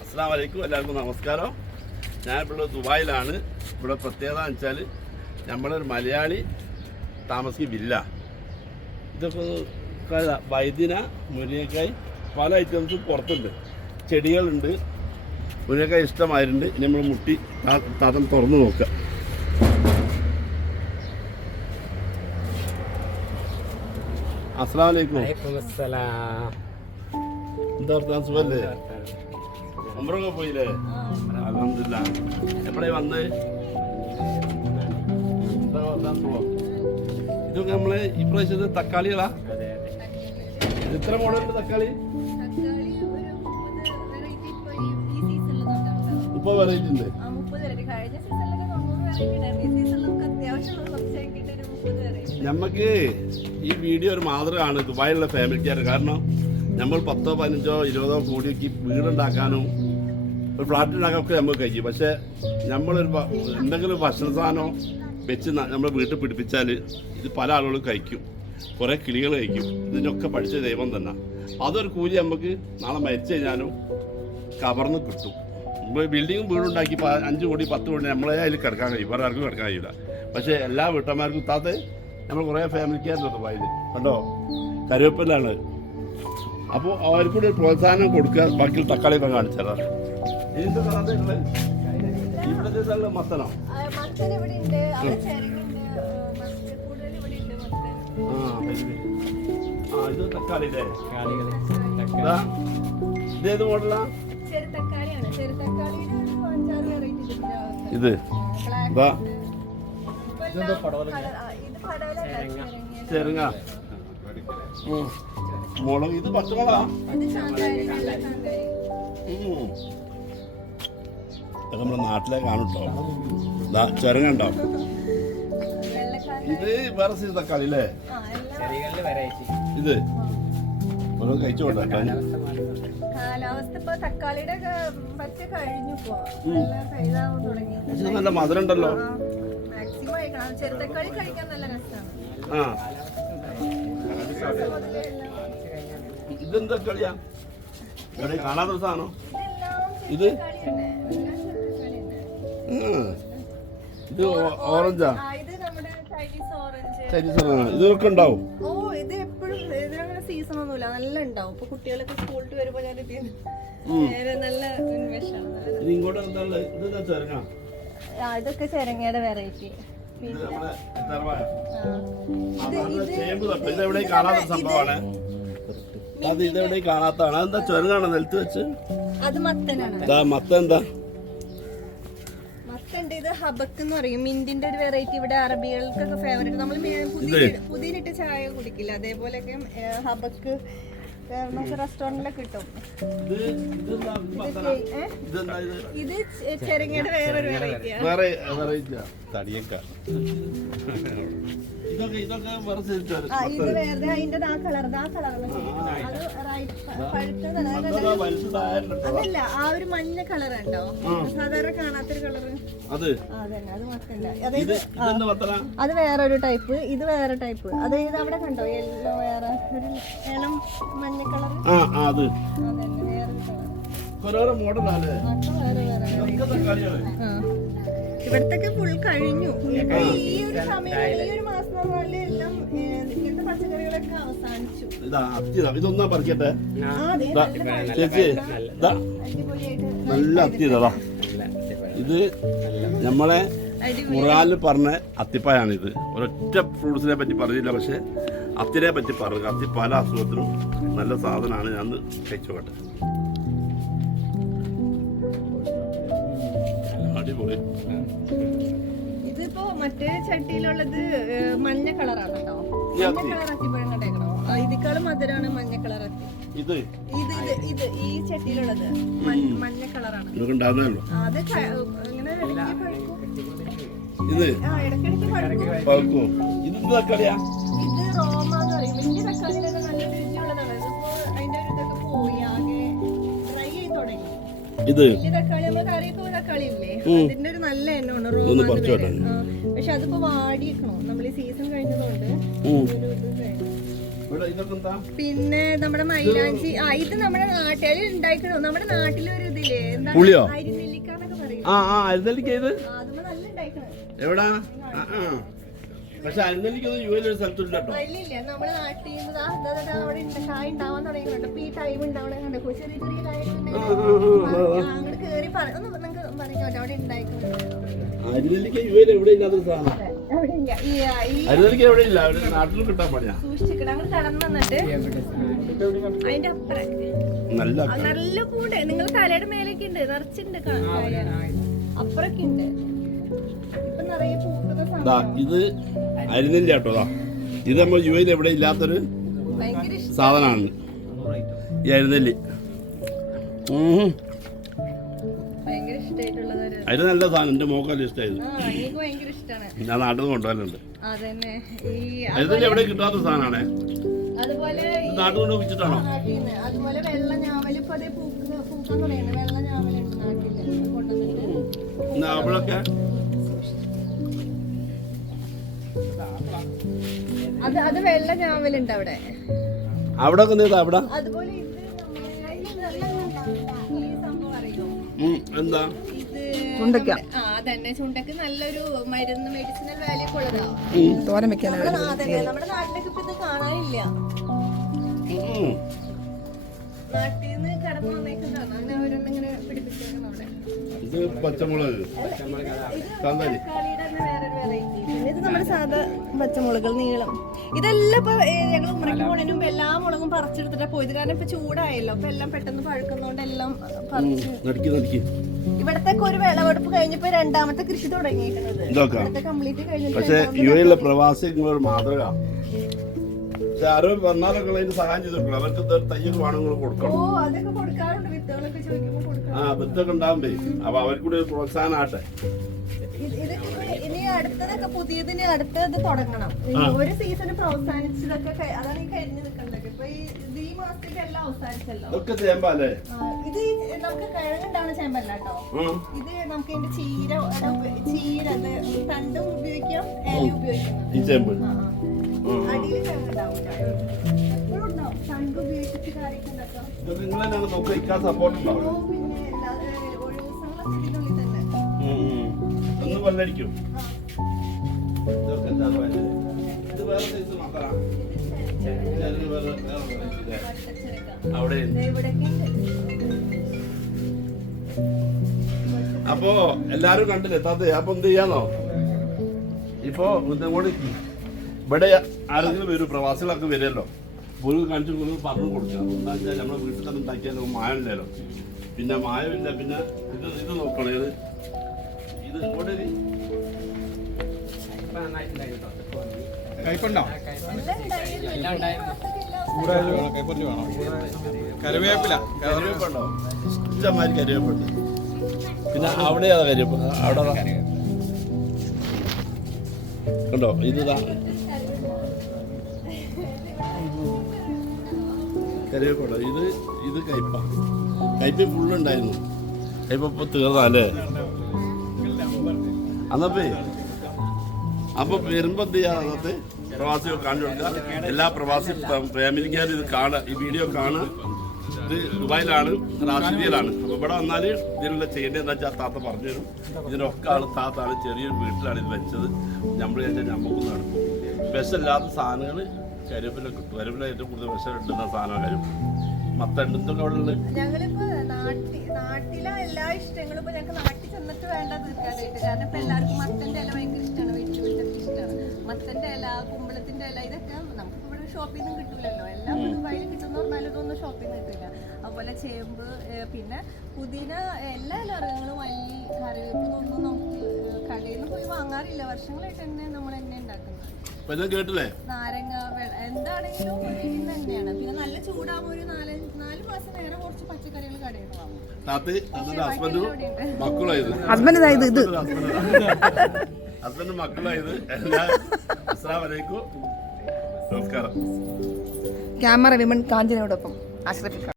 അസ്സലാമു അലൈക്കും, എല്ലാവർക്കും നമസ്കാരം. ഞാനിപ്പോൾ ദുബായിലാണ്. ഇവിടെ പ്രത്യേകത എന്ന് വെച്ചാൽ നമ്മളൊരു മലയാളി താമസിക്കും വില്ല. ഇതൊക്കെ വൈദ്യന, മുരിങ്ങക്കായ്, പല ഐറ്റംസും പുറത്തുണ്ട്. ചെടികളുണ്ട്, മുരിങ്ങക്കായ് ഇഷ്ടമായിട്ടുണ്ട്. ഇനി നമ്മൾ മുട്ടി താത്തം തുറന്ന് നോക്കുക. അസ്സലാമു അലൈക്കും. എന്താ വർത്താനം, സുഖല്ലേ? ഉംറയൊക്കെ പോയില്ലേ? അൽഹംദുലില്ലാഹ്. എപ്പോഴാ വന്ന്? എന്താ വർത്താനം, സുഖം? ഇതൊക്കെ നമ്മള് ഇപ്രാവശ്യത്തെ തക്കാളികളാ? എത്ര മോഡലുണ്ട് തക്കാളി? ഇപ്പൊ വെറൈറ്റി ഉണ്ട്. നമുക്ക് ഈ വീഡിയോ ഒരു മാതൃകയാണ് ദുബായിലുള്ള ഫാമിലിക്കാർ. കാരണം നമ്മൾ 10, 15, 20 കോടിയൊക്കെ വീടുണ്ടാക്കാനും ഒരു ഫ്ലാറ്റ് ഉണ്ടാക്കാനൊക്കെ നമുക്ക് കഴിയും. പക്ഷേ നമ്മളൊരു എന്തെങ്കിലും ഭക്ഷണ സാധനം വെച്ച് നമ്മൾ വീട്ടിൽ പിടിപ്പിച്ചാൽ ഇത് പല ആളുകളും കഴിക്കും, കുറേ കിളികൾ കഴിക്കും. ഇതിനൊക്കെ പഠിച്ച ദൈവം തന്നെ. അതൊരു കൂലി നമുക്ക് നാളെ മരിച്ചു കഴിഞ്ഞാലും കവർന്ന് കിട്ടും. ബിൽഡിങ്ങും വീടുണ്ടാക്കി 5 കോടി 10 കോടി നമ്മളെ അതിൽ കിടക്കാൻ കഴിയും, വേറെ ആർക്കും കിടക്കാൻ കഴിയില്ല. പക്ഷേ എല്ലാ വീട്ടന്മാർക്കും ഇത്താത്ത നമ്മൾ കുറേ ഫാമിലിക്കാരുണ്ട് ദുബായിൽ, കണ്ടോ? കരുവേപ്പിലാണ്. അപ്പോൾ അവർക്കൂടെ ഒരു പ്രോത്സാഹനം കൊടുക്കുക. ബാക്കി തക്കാളിയൊക്കെ കാണിച്ചാൽ ഇതിൻ്റെ ഇവിടുത്തെ മത്തനോ? ഇത് തക്കാളിയുടെ ഇതേത് മോഡലാ? ഇത് ചെറുങ്ങ, മുളക്. ഇത് പച്ചമുളകാ? നമ്മുടെ നാട്ടിലെ കാണും കേട്ടോ. ചെറുങ്ങ ഉണ്ടോ? ഇത് വേറെ സൈസ് തക്കാളി അല്ലേ? ഇത് ഓരോ കഴിച്ചു കൊണ്ടോ? കാലാവസ്ഥ ഇപ്പൊ തക്കാളിയുടെ പറ്റ കഴിഞ്ഞു. നല്ല മധുരം ഉണ്ടല്ലോ. മാക്സിമം കഴിക്കണം. ചെറുതക്കാളി കഴിക്കാൻ നല്ല രസമാണ്. ഇതെന്താ കളിയാ? ഇവിടെ കാണാത്ത സാധനം ഇത്. ഇത് ഓറഞ്ചാ? Chinese orange. ഇതൊക്കെ ഉണ്ടാവും? ഓ, ഇത് എപ്പോഴും ഇതിനങ്ങനെ സീസൺ ഒന്നുമില്ല, നല്ല ഉണ്ടാവും. ഇപ്പൊ കുട്ടികളൊക്കെ സ്കൂളിൽ വരുമ്പോ ഞാൻ നല്ല ഇങ്ങോട്ട് ചെറുങ്ങ. ഇതൊക്കെ ചെരങ്ങയുടെ വെറൈറ്റി. ഇതെവിടെ കാണാത്ത സംഭവമാണ്. അത് ഇതെവിടെ കാണാത്തതാണ്. അതെന്താ ചെറുങ്ങാണോ നിലത്ത് വെച്ച്? അത് മത്തനാണ്. മത്ത എന്താ? മത്തണ്ട്. ഇത് ഹബക്ക് എന്ന് പറയും, മിന്റിന്റെ ഒരു വെറൈറ്റി. ഇവിടെ അറബികൾക്കൊക്കെ ഫേവറേറ്റ്. നമ്മൾ പുതിയിട്ട് ചായ കുടിക്കില്ല, അതേപോലെയൊക്കെ ഹബക്ക് റെസ്റ്റോറന്റിലൊക്കെ കിട്ടും. ഇത് ചെരങ്ങയുടെ വേറൊരു വെറൈറ്റിയാണ്. ഇത് വേറെ അതിന്റെ ആ കളർ അതല്ല, ആ ഒരു മഞ്ഞ കളർ ഉണ്ടോ? സാധാരണ കാണാത്തൊരു കളറ്. അതന്നെ, അത് മത്തല്ല. അത് വേറൊരു ടൈപ്പ്, ഇത് വേറെ ടൈപ്പ്. അതായത് അവിടെ കണ്ടോ യെല്ലോ, വേറെ ഒരു ഇളം മഞ്ഞ കളർ. അതന്നെ വേറൊരു കളർ. ഇവിടത്തൊക്കെ ഫുൾ കഴിഞ്ഞു. ഇപ്പൊ ഈ ഒരു സമയം, ഈ ഒരു മാസം എല്ലാം ഇങ്ങനത്തെ പച്ചക്കറികളൊക്കെ അവസാനിച്ചു. ഇതൊന്നാ പറിക്കട്ടെ ചേച്ചി. നല്ല അത്തിയതാ. ഇത് നമ്മളെ ഖുർആനിൽ പറഞ്ഞ അത്തിപ്പായാണിത്. ഒരൊറ്റ ഫ്രൂട്ട്സിനെ പറ്റി പറഞ്ഞില്ല, പക്ഷെ അത്തിനെ പറ്റി പറഞ്ഞു. അത്തി പല അസുഖത്തിനും നല്ല സാധനമാണ്. ഞാൻ കഴിച്ചോട്ടെ. അടിപൊളി. ഇതിപ്പോ മറ്റേ ചട്ടിയിലുള്ളത് മഞ്ഞ കളറാണ് കേട്ടോ. മഞ്ഞ കളർ അത്തിപ്പഴം കണ്ടേക്കണോ? ഇതിക്കാളും മധുരമാണ് മഞ്ഞ കളർ അത്തി. ഇത് ഈ ചട്ടിയിലുള്ളത് മഞ്ഞ കളറാണ്. അത് ഇങ്ങനെ ഇടയ്ക്കിടയ്ക്ക് പഴുക്കും. ഇത് റോമാന്ന് പറയും. വലിയ തക്കാളിയിലൊക്കെ നല്ല രുചിയുള്ളതാണ്. ഇതിപ്പോ അതിന്റെ ഒരു ഇതൊക്കെ പോയി, ആകെ ഡ്രൈ ആയി തുടങ്ങി. ഇത് തക്കാളി നമ്മൾ കറിയൊക്കെ തക്കാളി ഇല്ലേ, അതിന്റെ ഒരു നല്ല എണ്ണമാണ് റോമാന്ന്. പക്ഷെ പക്ഷെ അതിപ്പോ വാടിയിരിക്കണോ നമ്മൾ ഈ സീസൺ കഴിഞ്ഞതുകൊണ്ട് ഒരു ഇത് കഴിഞ്ഞു. പിന്നെ നമ്മുടെ മൈലാഞ്ചി ഇത് നമ്മുടെ നാട്ടിൽ ഉണ്ടായിക്കണോ, നമ്മുടെ നാട്ടിലൊരു ഇതില്ലേ എന്താണ് അരിനെല്ലിക്ക എന്നൊക്കെ പറയും. അതുമ്പോ നല്ല ഉണ്ടായിക്കണോ. എവിടാ? പക്ഷെ അരിനെല്ലിക്കൊന്നും യുഎയിൽ ഒരു സ്ഥലത്തില്ല കേട്ടോ. ഇല്ല നമ്മുടെ നാട്ടിൽ നിന്ന് അവിടെ കായ് ഉണ്ടാവാൻ തുടങ്ങിയിട്ടുണ്ട്. ഇപ്പൊ ഈ ടൈം ഉണ്ടാവണേ കണ്ടോ, ചെറിയ ചെറിയ കായ അങ്ങോട്ട് കേറി ഒന്ന് നിങ്ങൾക്ക് പറഞ്ഞോട്ടെ അവിടെ ഉണ്ടായിട്ടുണ്ട്. അരിനെല്ലിക്ക യുഎയിൽ എവിടെ ഇല്ലാത്തൊരു സാധനം. അരിനെല്ലിക്ക എവിടെ ഇല്ല, നാട്ടിൽ കിട്ടാൻ പാടിയാ. സൂക്ഷിച്ചിക്കണം അങ്ങോട്ട് കടന്നു വന്നിട്ട് അതിന്റെ അപ്പുറം നല്ല പൂണ്ട്. നിങ്ങൾ തലയുടെ മേലേക്ക് ഉണ്ട്, നിറച്ചുണ്ട് അപ്പുറൊക്കെ ഉണ്ട്. ഇപ്പൊ നിറയെ പൂക്കുന്ന സമയം. ഇത് അരിനെല്ലി കേട്ടോ. ഇത് നമ്മൾ യുഎയിൽ എവിടെ ഇല്ലാത്തൊരു സാധനമാണ് ഈ അരിനെല്ലി. അതിന് നല്ല സാധനം, എന്റെ മോക്കല്ല ഇഷ്ടമായത്. ഞാൻ നാട്ടിൽ നിന്ന് കൊണ്ടുപോകലുണ്ട്. അരിനെല്ലി എവിടെ കിട്ടാത്ത സാധനമാണ്. നാട്ടിൽ കൊണ്ട് വെച്ചിട്ടാണോ? അതുപോലെ വെള്ള ഞാവല് ഇപ്പൊ പൂക്കാൻ തുടങ്ങി. വെള്ള ഞാവലുണ്ട് നാട്ടില് കൊണ്ടുവന്നിട്ട്. അവളൊക്കെ അത് വെള്ള ഞാവലുണ്ട് അവിടെ. അവിടെ അവിടെ അതുപോലെ ഇത് ഈ സംഭവം അറിയോ? എന്താ ചുണ്ടക്ക? അതന്നെ, ചുണ്ടക്ക് നല്ലൊരു മരുന്ന് മെഡിസിനൽ വാല്യൂ ഉള്ളതാ. തോരൻ വെക്കാനാണ് നമ്മുടെ നാട്ടിലൊക്കെ ഇപ്പൊ ഇത് കാണാനില്ല. നാട്ടിൽ നിന്ന് കടന്നു വന്നേക്കുന്നതാണ്. അങ്ങനെ അവരൊന്നിങ്ങനെ പിടിപ്പിച്ചേക്കണം അവിടെ. ഇത് പച്ചമുളക്, തക്കാളിയുടെ തന്നെ വേറൊരു വെറൈറ്റി. പിന്നെ ഇത് നമ്മുടെ സാധാ പച്ചമുളകൾ നീളം. ഇതെല്ലാം ഇപ്പൊ ഞങ്ങൾ ഉമ്മറയ്ക്ക് പോണതിന് മുമ്പ് എല്ലാ മുളകും പറിച്ചെടുത്തിട്ടാ പോയത്. കാരണം ഇപ്പൊ ചൂടായല്ലോ, അപ്പൊ എല്ലാം പെട്ടെന്ന് പഴുക്കുന്നോണ്ട് എല്ലാം പറിച്ച്. ഇവിടത്തെ ഒരു വിളവെടുപ്പ് കഴിഞ്ഞപ്പോ രണ്ടാമത്തെ കൃഷി തുടങ്ങിയിരിക്കുന്നത്. ഇവിടത്തെ കംപ്ലീറ്റ് കഴിഞ്ഞിട്ട്. പക്ഷെ യുഎയിലെ പ്രവാസി മാതൃക ആരും പറഞ്ഞാലൊക്കെ അതിന് സഹായം ചെയ്തിട്ടുള്ളൂ. അവർക്ക് തയ്യൊക്കെ വേണമെങ്കിൽ കൊടുക്കണം. അതൊക്കെ കൊടുക്കാറുണ്ട്. വിത്തുകളൊക്കെ ചോദിക്കുമ്പോൾ കൊടുക്കാം. വിത്തൊക്കെ ഉണ്ടാകുമ്പേ അപ്പൊ അവർക്കൂടെ പ്രോത്സാഹനം ആട്ടെ. ഇനി അടുത്തതൊക്കെ പുതിയതിന് അടുത്തത് തുടങ്ങണം. ഒരു സീസണ് പ്രോത്സാഹിച്ചതൊക്കെ അതാണ് ഈ കരിഞ്ഞു നിൽക്കേണ്ടത്. ഇപ്പൊ ഈ മാസത്തേക്ക് എല്ലാം അവസാനിച്ചല്ലോ. ഇതൊക്കെ ചേമ്പല്ലേ? ഇത് നമുക്ക് കിഴങ്ങുണ്ടാവുന്ന ചേമ്പല്ല കേട്ടോ. ഇത് നമുക്ക് ഇതിന്റെ ചീര തണ്ടും ഉപയോഗിക്കാം, ഇലയും ഉപയോഗിക്കാം. ഈ ചേമ്പ് അടിയിൽ കിഴങ്ങുണ്ടാവില്ല, എപ്പോഴും ഉണ്ടാവും. തണ്ട് ഉപയോഗിച്ചിട്ട് കറിയൊക്കെ ഉണ്ടാക്കാം. നിങ്ങളെന്നാണ് നോക്കാൻ സപ്പോർട്ട് ഉണ്ടാവും. പിന്നെ അല്ലാതെ ഒഴിവ് ദിവസങ്ങളൊക്കെ ഇതിനുള്ളിൽ തന്നെ ഒന്ന് വെള്ളടിക്കും. ഇത് വേറെ സൈസ് നോക്കാം. അവിടെ അപ്പോ എല്ലാരും കണ്ടില്ലേ താത്ത? അപ്പൊ എന്ത് ചെയ്യാന്നോ, ഇപ്പൊ ഇതും കൂടി ഇവിടെ ആരെങ്കിലും വരും, പ്രവാസികളൊക്കെ വരുമല്ലോ. ഒരു കാണിച്ചു കൊടുക്കുന്നത് പറഞ്ഞു കൊടുക്കുക. എന്താ വെച്ചാൽ നമ്മളെ വീട്ടിൽ തന്നെ ഉണ്ടാക്കിയാലോ മായമില്ലല്ലോ. പിന്നെ മായമില്ല. പിന്നെ ഇത് നോക്കണേ, ഇത് ഇവിടെ കൈപ്പുണ്ടോ? കറിവേപ്പില കറിവേപ്പുണ്ടോ? ഇഷ്ടമാതിരി കറിവേപ്പുണ്ട്. പിന്നെ അവിടെയാ കരിവേപ്പ്. അവിടെ കണ്ടോ? ഇതാ കറിവേപ്പുണ്ടോ? ഇത് കയ്പ. കയ്പ ഫുള്ളുണ്ടായിരുന്നു. കയ്പ ഇപ്പൊ തീർന്നല്ലേ? അന്നപ്പേ അപ്പൊ വരുമ്പോ എന്ത് ചെയ്യാ, അന്നത്തെ പ്രവാസികൾ കാണിച്ചു കൊടുക്കുക. എല്ലാ പ്രവാസി ഫാമിലിക്കാരും ഇത് കാണുക, ഈ വീഡിയോ കാണുക. ഇത് ദുബായിലാണ്, റാഷിദിയിലാണ്. അപ്പൊ ഇവിടെ വന്നാല് ഇതിനുള്ള ചെയ്യേണ്ടതെന്ന് വെച്ചാൽ താത്ത പറഞ്ഞു തരും. ഇതിനൊക്കെ താത്താണ് ചെറിയൊരു വീട്ടിലാണ് ഇത് വെച്ചത്. നമ്മൾ വെച്ചാൽ നമുക്കൊന്നും നടക്കും. വിഷമില്ലാത്ത സാധനങ്ങൾ കരിവേപ്പില കിട്ടും. കരിവേപ്പില ഏറ്റവും കൂടുതൽ വിഷം ഇടുന്ന സാധനം കരിവേപ്പില. മത്തണ്ടൊക്കെ അവിടെ ഉണ്ട്. ഞങ്ങളിപ്പോ നാട്ടിലെ എല്ലാ ഇഷ്ടങ്ങളും ഇപ്പൊ ഞങ്ങൾക്ക് നാട്ടിൽ ചെന്നിട്ട് വേണ്ട തീർക്കാനായിട്ട്. കാരണം ഇപ്പൊ എല്ലാവർക്കും മത്തന്റെ ഇല ഭയങ്കര ഇഷ്ടമാണ്, വീട്ടിലൊക്കെ ഇഷ്ടമാണ്. മത്തന്റെ ഇല, കുമ്പളത്തിന്റെ ഇല, ഇതൊക്കെ നമുക്ക് ഇവിടെ ഷോപ്പിൽ നിന്നും കിട്ടൂലല്ലോ. എല്ലാം ദുബായിൽ കിട്ടുന്ന പറഞ്ഞാലും ഇതൊന്നും ഷോപ്പിൽ നിന്ന് കിട്ടില്ല. അതുപോലെ ചേമ്പ്, പിന്നെ പുതിന, എല്ലാ ഇലവർഗ്ഗങ്ങളും, മല്ലി, കറിവേപ്പ്, ഇതൊന്നും നമുക്ക് കടയിൽ നിന്ന് പോയി വാങ്ങാറില്ല. വർഷങ്ങളായിട്ട് തന്നെ നമ്മൾ എന്നെ ഉണ്ടാക്കുന്നത്. കേട്ടില്ലേ? നാരങ്ങ, എന്താണെങ്കിലും വീട്ടിൽ നിന്ന് തന്നെയാണ്. പിന്നെ നല്ല ചൂടാകുമ്പോൾ ഒരു 4 മാസം നേരെ കുറച്ച് പച്ചക്കറികൾ കടയിൽ നിന്ന് വാങ്ങും. ഹസ്ബൻഡ് മക്കളായത് എല്ലാം. അസ്സലാമു അലൈക്കും, നമസ്കാരം. ക്യാമറ വിമൻ കാഞ്ചനയോടൊപ്പം അഷ്റഫ്.